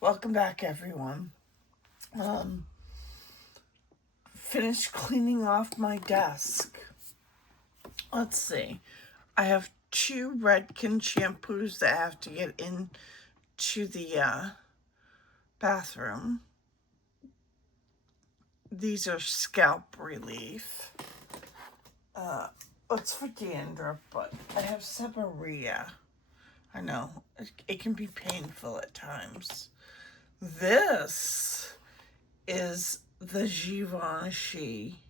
Welcome back, everyone. Finished cleaning off my desk. Let's see. I have 2 Redken shampoos that I have to get into the bathroom. These are scalp relief. It's for dandruff, but I have seborrhea. I know, it can be painful at times. This is the Givenchy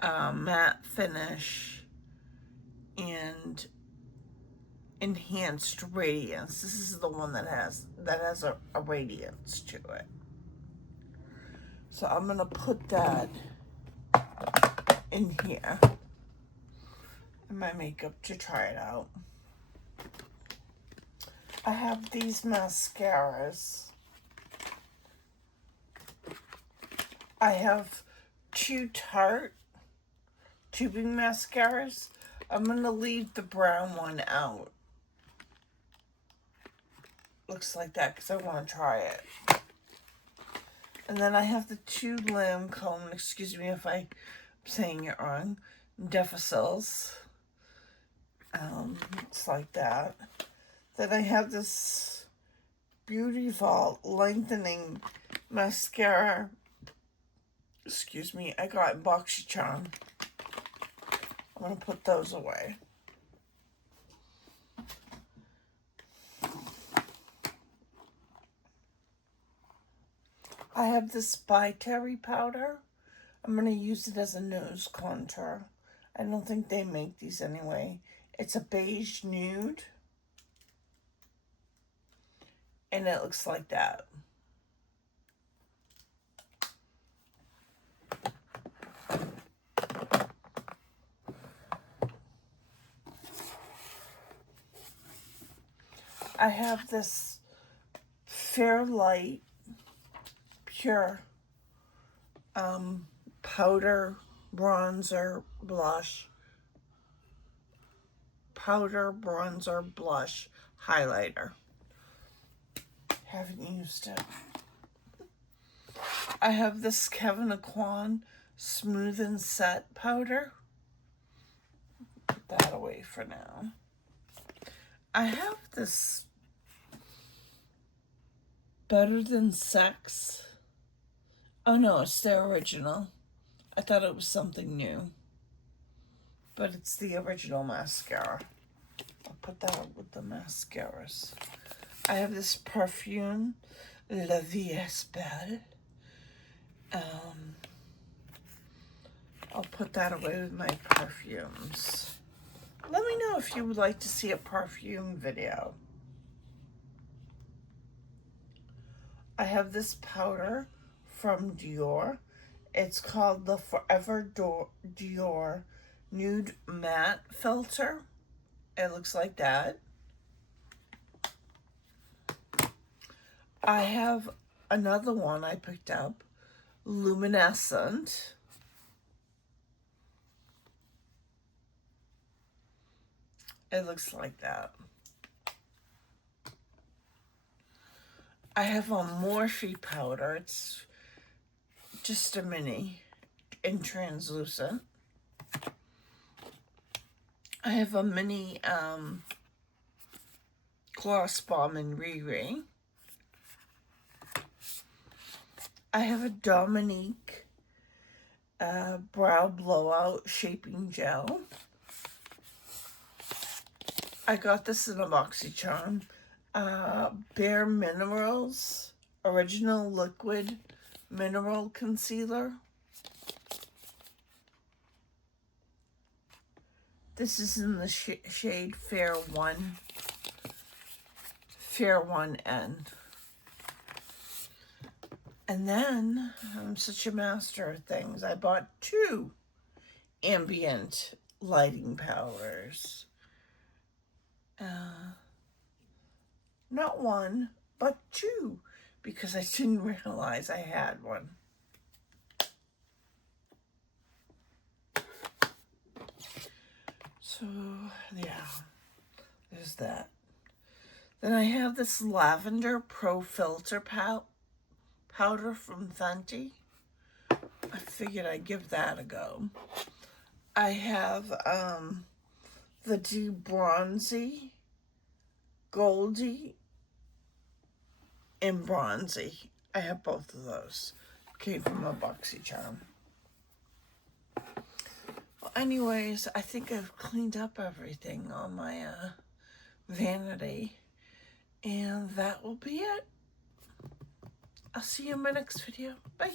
matte finish and enhanced radiance. This is the one that has a radiance to it. So I'm gonna put that in here in my makeup to try it out. I have these mascaras. I have 2 Tarte tubing mascaras. I'm going to leave the brown one out. Looks like that because I want to try it. And then I have the 2 Lancome, excuse me if I'm saying it wrong, Defacils. It's like that. Then I have this Beauty Vault lengthening mascara. Excuse me, I got BoxyCharm. I'm going to put those away. I have this By Terry powder. I'm going to use it as a nose contour. I don't think they make these anyway. It's a beige nude. And it looks like that. I have this Fairlight Pure powder bronzer blush. Powder bronzer blush highlighter. Haven't used it. I have this Kevin Aucoin Smooth and Set powder. Put that away for now. I have this Better Than Sex. Oh no, it's the original. I thought it was something new. But it's the original mascara. I'll put that up with the mascaras. I have this perfume, La Vie est Belle. I'll put that away with my perfumes. Let me know if you would like to see a perfume video. I have this powder from Dior. It's called the Forever Dior Nude Matte Filter. It looks like that. I have another one I picked up, Luminescent. It looks like that. I have a Morphe powder. It's just a mini and translucent. I have a mini gloss bomb in Riri. I have a Dominique brow blowout shaping gel. I got this in a BoxyCharm. Bare Minerals Original Liquid Mineral Concealer. This is in the shade Fair 1N. And then, I'm such a master of things, I bought 2 ambient lighting powders. Not 1, but 2, because I didn't realize I had one. So, yeah, there's that. Then I have this Lavender Pro Filter powder from Fenty. I figured I'd give that a go. I have the Bronzy, Goldie, and Bronzy. I have both of those. Came from a BoxyCharm. Well, anyways, I think I've cleaned up everything on my vanity. And that will be it. I'll see you in my next video. Bye.